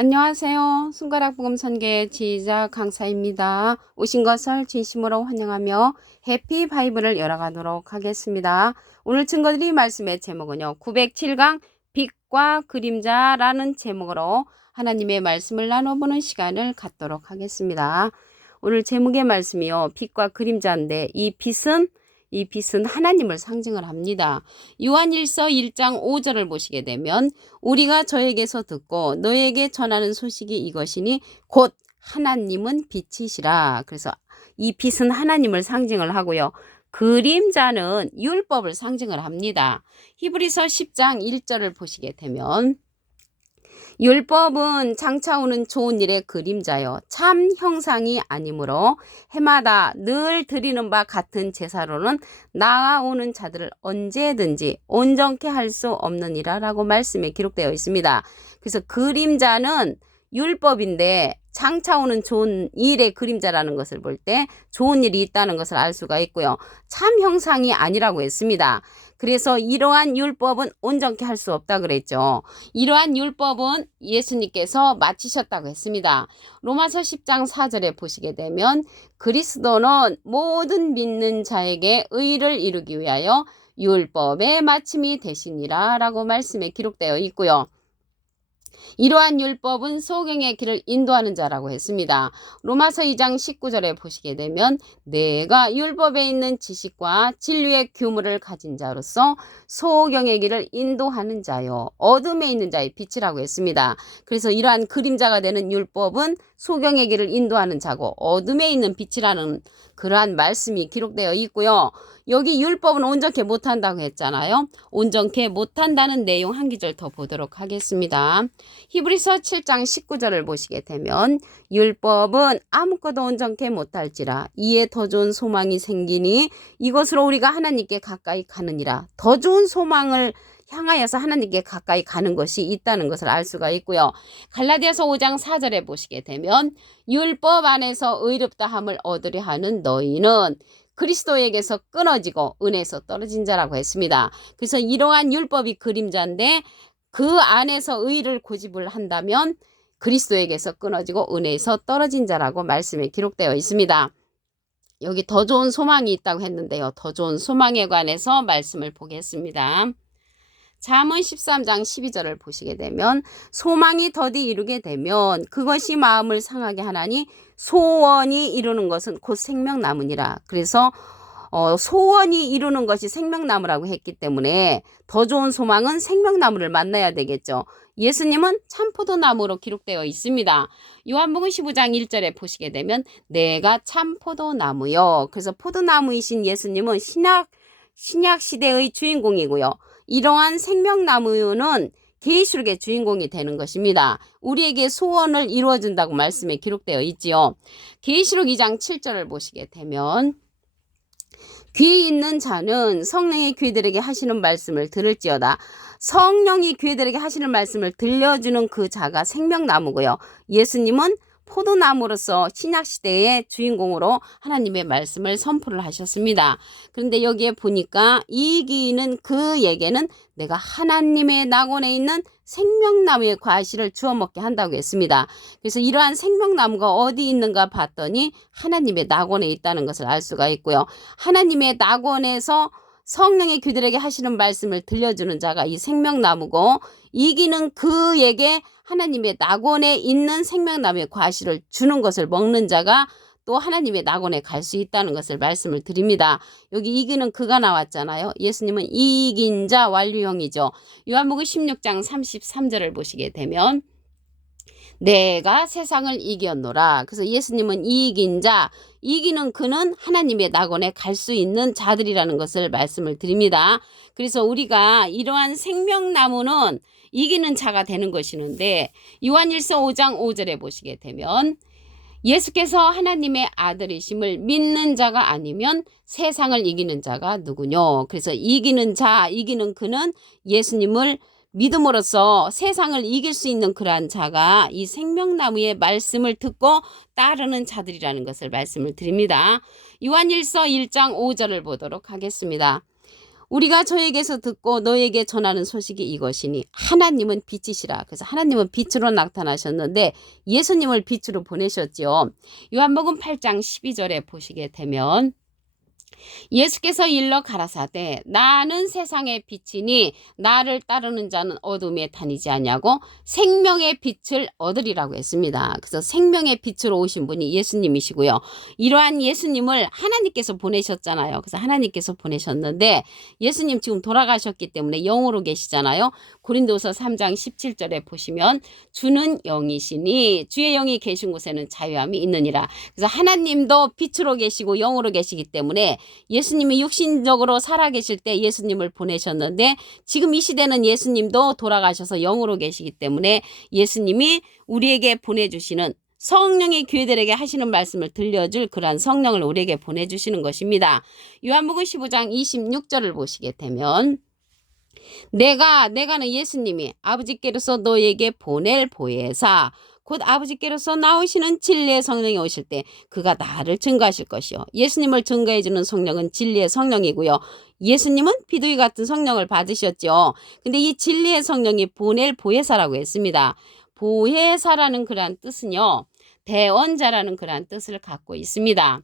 안녕하세요. 손가락 복음 선교의 지휘자 강사입니다. 오신 것을 진심으로 환영하며 해피 바이블을 열어가도록 하겠습니다. 오늘 증거드릴 말씀의 제목은요. 907강 빛과 그림자라는 제목으로 하나님의 말씀을 나눠보는 시간을 갖도록 하겠습니다. 오늘 제목의 말씀이요. 빛과 그림자인데 이 빛은 하나님을 상징을 합니다. 요한일서 1장 5절을 보시게 되면 우리가 저에게서 듣고 너에게 전하는 소식이 이것이니 곧 하나님은 빛이시라. 그래서 이 빛은 하나님을 상징을 하고요. 그림자는 율법을 상징을 합니다. 히브리서 10장 1절을 보시게 되면 율법은 장차 오는 좋은 일의 그림자요 참 형상이 아니므로 해마다 늘 드리는 바 같은 제사로는 나아오는 자들을 언제든지 온전케 할 수 없느니라 라고 말씀에 기록되어 있습니다. 그래서 그림자는 율법인데 장차 오는 좋은 일의 그림자라는 것을 볼 때 좋은 일이 있다는 것을 알 수가 있고요. 참 형상이 아니라고 했습니다. 그래서 이러한 율법은 온전케 할 수 없다 그랬죠. 이러한 율법은 예수님께서 마치셨다고 했습니다. 로마서 10장 4절에 보시게 되면 그리스도는 모든 믿는 자에게 의를 이루기 위하여 율법의 마침이 되시니라 라고 말씀에 기록되어 있고요. 이러한 율법은 소경의 길을 인도하는 자라고 했습니다. 로마서 2장 19절에 보시게 되면 내가 율법에 있는 지식과 진리의 규모를 가진 자로서 소경의 길을 인도하는 자요 어둠에 있는 자의 빛이라고 했습니다. 그래서 이러한 그림자가 되는 율법은 소경의 길을 인도하는 자고 어둠에 있는 빛이라는 그러한 말씀이 기록되어 있고요. 여기 율법은 온전케 못한다고 했잖아요. 온전케 못한다는 내용 한 기절 더 보도록 하겠습니다. 히브리서 7장 19절을 보시게 되면 율법은 아무것도 온전케 못할지라 이에 더 좋은 소망이 생기니 이것으로 우리가 하나님께 가까이 가느니라. 더 좋은 소망을 향하여서 하나님께 가까이 가는 것이 있다는 것을 알 수가 있고요. 갈라디아서 5장 4절에 보시게 되면 율법 안에서 의롭다 함을 얻으려 하는 너희는 그리스도에게서 끊어지고 은혜에서 떨어진 자라고 했습니다. 그래서 이러한 율법이 그림자인데 그 안에서 의를 고집을 한다면 그리스도에게서 끊어지고 은혜에서 떨어진 자라고 말씀에 기록되어 있습니다. 여기 더 좋은 소망이 있다고 했는데요. 더 좋은 소망에 관해서 말씀을 보겠습니다. 잠언 13장 12절을 보시게 되면 소망이 더디 이루게 되면 그것이 마음을 상하게 하나니 소원이 이루는 것은 곧 생명나무니라. 그래서 소원이 이루는 것이 생명나무라고 했기 때문에 더 좋은 소망은 생명나무를 만나야 되겠죠. 예수님은 참포도나무로 기록되어 있습니다. 요한복음 15장 1절에 보시게 되면 내가 참포도나무요. 그래서 포도나무이신 예수님은 신약 시대의 주인공이고요. 이러한 생명나무는 계시록의 주인공이 되는 것입니다. 우리에게 소원을 이루어준다고 말씀에 기록되어 있지요. 계시록 2장 7절을 보시게 되면 귀 있는 자는 성령의 귀들에게 하시는 말씀을 들을지어다. 성령이 귀들에게 하시는 말씀을 들려주는 그 자가 생명나무고요. 예수님은 포도나무로서 신약시대의 주인공으로 하나님의 말씀을 선포를 하셨습니다. 그런데 여기에 보니까 이기는 그에게는 내가 하나님의 낙원에 있는 생명나무의 과실을 주워 먹게 한다고 했습니다. 그래서 이러한 생명나무가 어디 있는가 봤더니 하나님의 낙원에 있다는 것을 알 수가 있고요. 하나님의 낙원에서 성령의 귀들에게 하시는 말씀을 들려주는 자가 이 생명나무고 이기는 그에게 하나님의 낙원에 있는 생명나무의 과실을 주는 것을 먹는 자가 또 하나님의 낙원에 갈 수 있다는 것을 말씀을 드립니다. 여기 이기는 그가 나왔잖아요. 예수님은 이긴 자 완료형이죠. 요한복음 16장 33절을 보시게 되면 내가 세상을 이겼노라. 그래서 예수님은 이긴 자, 이기는 그는 하나님의 낙원에 갈 수 있는 자들이라는 것을 말씀을 드립니다. 그래서 우리가 이러한 생명나무는 이기는 자가 되는 것이는데 요한일서 5장 5절에 보시게 되면 예수께서 하나님의 아들이심을 믿는 자가 아니면 세상을 이기는 자가 누구뇨? 그래서 이기는 자, 이기는 그는 예수님을 믿음으로써 세상을 이길 수 있는 그러한 자가 이 생명나무의 말씀을 듣고 따르는 자들이라는 것을 말씀을 드립니다. 요한일서 1장 5절을 보도록 하겠습니다. 우리가 저에게서 듣고 너에게 전하는 소식이 이것이니 하나님은 빛이시라. 그래서 하나님은 빛으로 나타나셨는데 예수님을 빛으로 보내셨죠. 요한복음 8장 12절에 보시게 되면 예수께서 일러 가라사대 나는 세상의 빛이니 나를 따르는 자는 어둠에 다니지 아니하고 생명의 빛을 얻으리라고 했습니다. 그래서 생명의 빛으로 오신 분이 예수님이시고요. 이러한 예수님을 하나님께서 보내셨잖아요. 그래서 하나님께서 보내셨는데 예수님 지금 돌아가셨기 때문에 영으로 계시잖아요. 고린도서 3장 17절에 보시면 주는 영이시니 주의 영이 계신 곳에는 자유함이 있느니라. 그래서 하나님도 빛으로 계시고 영으로 계시기 때문에 예수님이 육신적으로 살아계실 때 예수님을 보내셨는데 지금 이 시대는 예수님도 돌아가셔서 영으로 계시기 때문에 예수님이 우리에게 보내주시는 성령이 교회들에게 하시는 말씀을 들려줄 그러한 성령을 우리에게 보내주시는 것입니다. 요한복음 15장 26절을 보시게 되면 내가는 예수님이 아버지께로서 너에게 보낼 보혜사 곧 아버지께로서 나오시는 진리의 성령이 오실 때 그가 나를 증거하실 것이요. 예수님을 증거해 주는 성령은 진리의 성령이고요. 예수님은 비둘기 같은 성령을 받으셨죠. 근데 이 진리의 성령이 보낼 보혜사라고 했습니다. 보혜사라는 그러한 뜻은요. 대언자라는 그러한 뜻을 갖고 있습니다.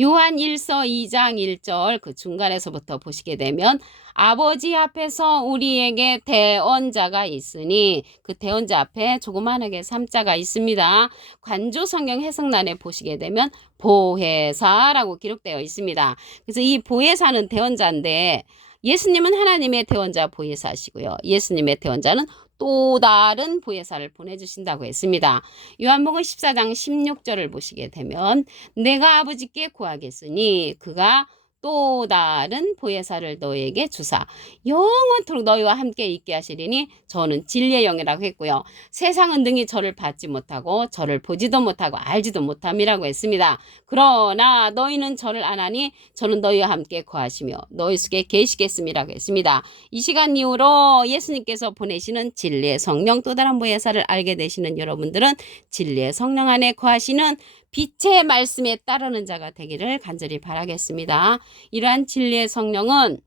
요한 1서 2장 1절 그 중간에서부터 보시게 되면 아버지 앞에서 우리에게 대언자가 있으니 그 대언자 앞에 조그만하게 3자가 있습니다. 관조 성경 해석란에 보시게 되면 보혜사라고 기록되어 있습니다. 그래서 이 보혜사는 대언자인데 예수님은 하나님의 대언자 보혜사시고요. 예수님의 대언자는 또 다른 보혜사를 보내주신다고 했습니다. 요한복음 14장 16절을 보시게 되면 내가 아버지께 구하겠으니 그가 또 다른 보혜사를 너에게 주사 영원토록 너희와 함께 있게 하시리니 저는 진리의 영이라고 했고요. 세상은 능히 저를 받지 못하고 저를 보지도 못하고 알지도 못함이라고 했습니다. 그러나 너희는 저를 아나니 저는 너희와 함께 거하시며 너희 속에 계시겠음이라고 했습니다. 이 시간 이후로 예수님께서 보내시는 진리의 성령 또 다른 보혜사를 알게 되시는 여러분들은 진리의 성령 안에 거하시는 빛의 말씀에 따르는 자가 되기를 간절히 바라겠습니다. 이러한 진리의 성령은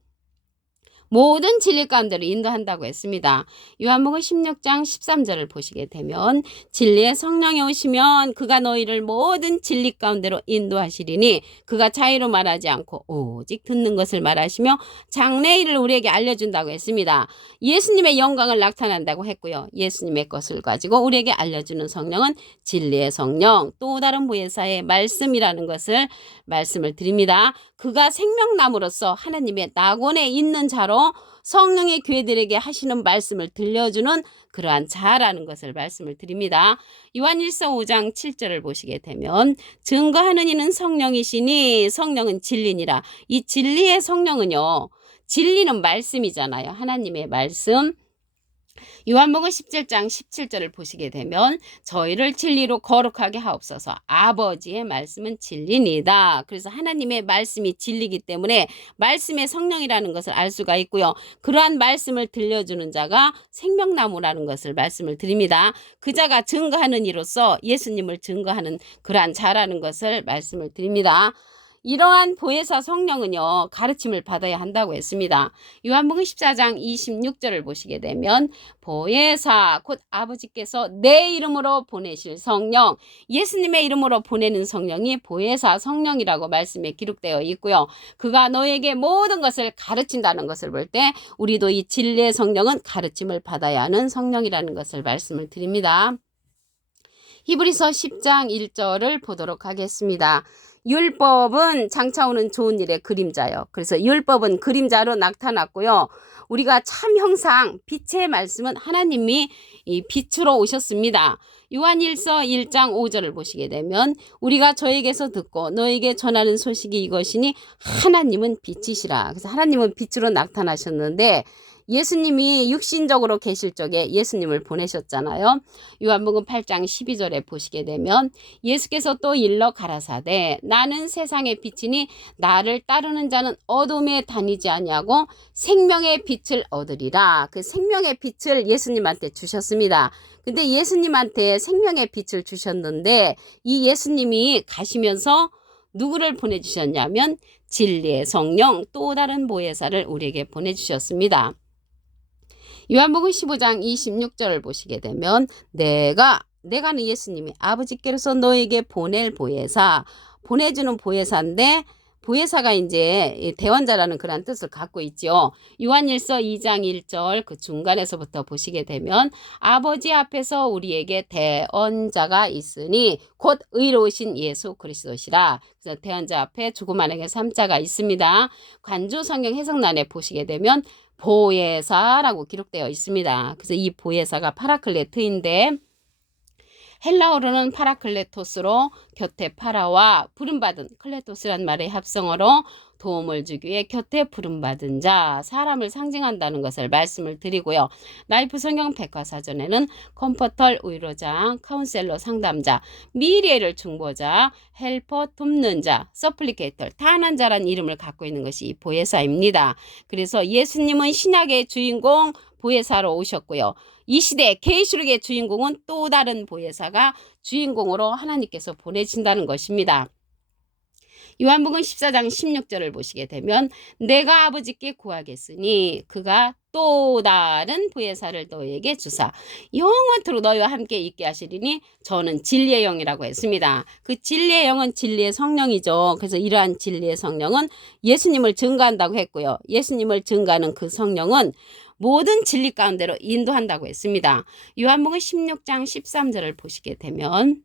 모든 진리 가운데로 인도한다고 했습니다. 요한복음 16장 13절을 보시게 되면 진리의 성령이 오시면 그가 너희를 모든 진리 가운데로 인도하시리니 그가 자의로 말하지 않고 오직 듣는 것을 말하시며 장래일을 우리에게 알려준다고 했습니다. 예수님의 영광을 나타낸다고 했고요. 예수님의 것을 가지고 우리에게 알려주는 성령은 진리의 성령 또 다른 보혜사의 말씀이라는 것을 말씀을 드립니다. 그가 생명나무로서 하나님의 낙원에 있는 자로 성령의 교회들에게 하시는 말씀을 들려주는 그러한 자라는 것을 말씀을 드립니다. 요한 1서 5장 7절을 보시게 되면 증거하는 이는 성령이시니 성령은 진리니라. 이 진리의 성령은요. 진리는 말씀이잖아요. 하나님의 말씀. 요한복음 17장 17절을 보시게 되면 저희를 진리로 거룩하게 하옵소서. 아버지의 말씀은 진리니다. 그래서 하나님의 말씀이 진리이기 때문에 말씀의 성령이라는 것을 알 수가 있고요. 그러한 말씀을 들려주는 자가 생명나무라는 것을 말씀을 드립니다. 그 자가 증거하는 이로써 예수님을 증거하는 그러한 자라는 것을 말씀을 드립니다. 이러한 보혜사 성령은요. 가르침을 받아야 한다고 했습니다. 요한복음 14장 26절을 보시게 되면 보혜사 곧 아버지께서 내 이름으로 보내실 성령 예수님의 이름으로 보내는 성령이 보혜사 성령이라고 말씀에 기록되어 있고요. 그가 너에게 모든 것을 가르친다는 것을 볼 때 우리도 이 진리의 성령은 가르침을 받아야 하는 성령이라는 것을 말씀을 드립니다. 히브리서 10장 1절을 보도록 하겠습니다. 율법은 장차 오는 좋은 일의 그림자요. 그래서 율법은 그림자로 나타났고요. 우리가 참 형상 빛의 말씀은 하나님이 이 빛으로 오셨습니다. 요한 1서 1장 5절을 보시게 되면 우리가 저에게서 듣고 너에게 전하는 소식이 이것이니 하나님은 빛이시라. 그래서 하나님은 빛으로 나타나셨는데 예수님이 육신적으로 계실 적에 예수님을 보내셨잖아요. 요한복음 8장 12절에 보시게 되면 예수께서 또 일러 가라사대 나는 세상의 빛이니 나를 따르는 자는 어둠에 다니지 아니하고 생명의 빛을 얻으리라. 그 생명의 빛을 예수님한테 주셨습니다. 근데 예수님한테 생명의 빛을 주셨는데 이 예수님이 가시면서 누구를 보내주셨냐면 진리의 성령 또 다른 보혜사를 우리에게 보내주셨습니다. 요한복음 15장 26절을 보시게 되면 내가는 예수님이 아버지께로서 너에게 보낼 보혜사, 보내주는 보혜사인데 보혜사가 이제 대원자라는 그런 뜻을 갖고 있죠. 요한일서 2장 1절 그 중간에서부터 보시게 되면 아버지 앞에서 우리에게 대언자가 있으니 곧 의로우신 예수 그리스도시라. 그래서 대언자 앞에 조그만하게 3자가 있습니다. 관조 성경 해석란에 보시게 되면 보혜사라고 기록되어 있습니다. 그래서 이 보혜사가 파라클레트인데 헬라어로는 파라클레토스로 곁에 파라와 부름받은 클레토스란 말의 합성어로 도움을 주기 위해 곁에 부름받은 자, 사람을 상징한다는 것을 말씀을 드리고요. 라이프 성경 백과사전에는 컴포터 위로자, 카운셀러 상담자, 미래를 중보자, 헬퍼 돕는 자, 서플리케이터 탄환자란 이름을 갖고 있는 것이 보혜사입니다. 그래서 예수님은 신약의 주인공 보혜사로 오셨고요. 이 시대 계시록의 주인공은 또 다른 보혜사가 주인공으로 하나님께서 보내신다는 것입니다. 요한복음 14장 16절을 보시게 되면 내가 아버지께 구하겠으니 그가 또 다른 보혜사를 너에게 주사 영원토록 너희와 함께 있게 하시리니 저는 진리의 영이라고 했습니다. 그 진리의 영은 진리의 성령이죠. 그래서 이러한 진리의 성령은 예수님을 증거한다고 했고요. 예수님을 증거하는 그 성령은 모든 진리 가운데로 인도한다고 했습니다. 요한복음 16장 13절을 보시게 되면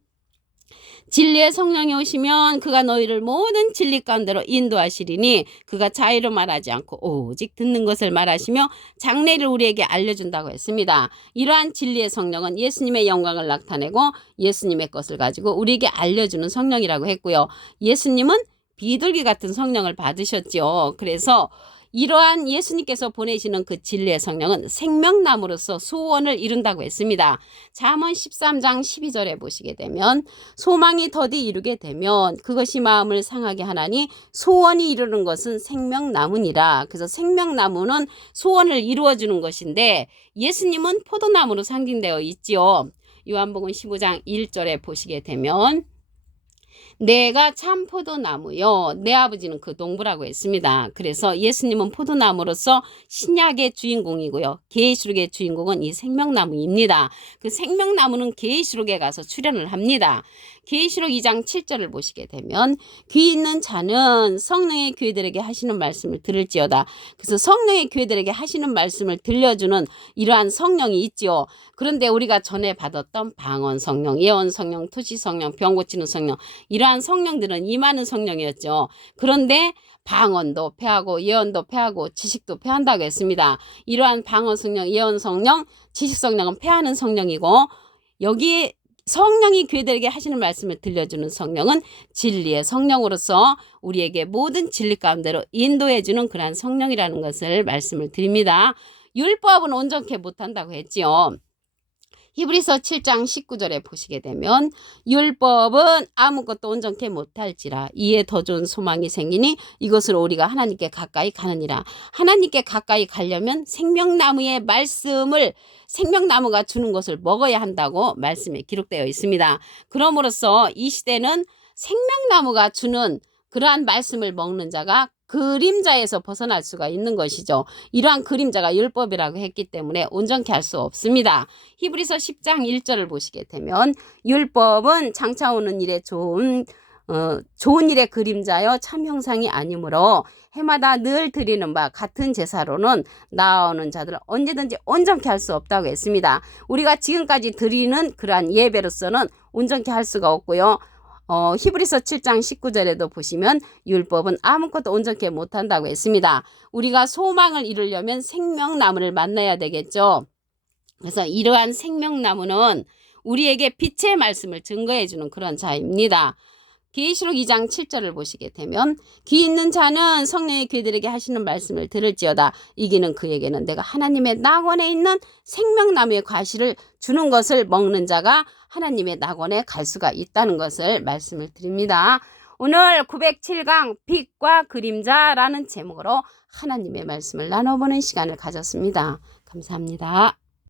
진리의 성령이 오시면 그가 너희를 모든 진리 가운데로 인도하시리니 그가 자의로 말하지 않고 오직 듣는 것을 말하시며 장래를 우리에게 알려준다고 했습니다. 이러한 진리의 성령은 예수님의 영광을 나타내고 예수님의 것을 가지고 우리에게 알려주는 성령이라고 했고요. 예수님은 비둘기 같은 성령을 받으셨죠. 그래서 이러한 예수님께서 보내시는 그 진리의 성령은 생명나무로서 소원을 이룬다고 했습니다. 잠언 13장 12절에 보시게 되면 소망이 더디 이루게 되면 그것이 마음을 상하게 하나니 소원이 이루는 것은 생명나무니라. 그래서 생명나무는 소원을 이루어주는 것인데 예수님은 포도나무로 상징되어 있지요. 요한복음 15장 1절에 보시게 되면 내가 참 포도나무요 내 아버지는 그 농부라고 했습니다. 그래서 예수님은 포도나무로서 신약의 주인공이고요. 계시록의 주인공은 이 생명나무입니다. 그 생명나무는 계시록에 가서 출현을 합니다. 계시록 2장 7절을 보시게 되면 귀 있는 자는 성령의 교회들에게 하시는 말씀을 들을지어다. 그래서 성령의 교회들에게 하시는 말씀을 들려주는 이러한 성령이 있지요. 그런데 우리가 전에 받았던 방언 성령, 예언 성령, 토시 성령, 병 고치는 성령 이러한 성령들은 임하는 성령이었죠. 그런데 방언도 패하고 예언도 패하고 지식도 패한다고 했습니다. 이러한 방언 성령, 예언 성령, 지식 성령은 패하는 성령이고 여기에 성령이 교회들에게 하시는 말씀을 들려주는 성령은 진리의 성령으로서 우리에게 모든 진리 가운데로 인도해주는 그러한 성령이라는 것을 말씀을 드립니다. 율법은 온전케 못한다고 했지요. 히브리서 7장 19절에 보시게 되면 율법은 아무것도 온전케 못할지라 이에 더 좋은 소망이 생기니 이것으로 우리가 하나님께 가까이 가느니라. 하나님께 가까이 가려면 생명나무의 말씀을 생명나무가 주는 것을 먹어야 한다고 말씀에 기록되어 있습니다. 그러므로써 이 시대는 생명나무가 주는 그러한 말씀을 먹는 자가 그림자에서 벗어날 수가 있는 것이죠. 이러한 그림자가 율법이라고 했기 때문에 온전케 할 수 없습니다. 히브리서 10장 1절을 보시게 되면 율법은 장차 오는 일에 좋은 일의 그림자여 참 형상이 아니므로 해마다 늘 드리는 바 같은 제사로는 나아오는 자들은 언제든지 온전케 할 수 없다고 했습니다. 우리가 지금까지 드리는 그러한 예배로서는 온전케 할 수가 없고요. 히브리서 7장 19절에도 보시면 율법은 아무것도 온전케 못한다고 했습니다. 우리가 소망을 이루려면 생명나무를 만나야 되겠죠. 그래서 이러한 생명나무는 우리에게 빛의 말씀을 증거해 주는 그런 자입니다. 계시록 2장 7절을 보시게 되면 귀 있는 자는 성령의 귀들에게 하시는 말씀을 들을지어다. 이기는 그에게는 내가 하나님의 낙원에 있는 생명나무의 과실을 주는 것을 먹는 자가 하나님의 낙원에 갈 수가 있다는 것을 말씀을 드립니다. 오늘 907강 빛과 그림자라는 제목으로 하나님의 말씀을 나눠보는 시간을 가졌습니다. 감사합니다.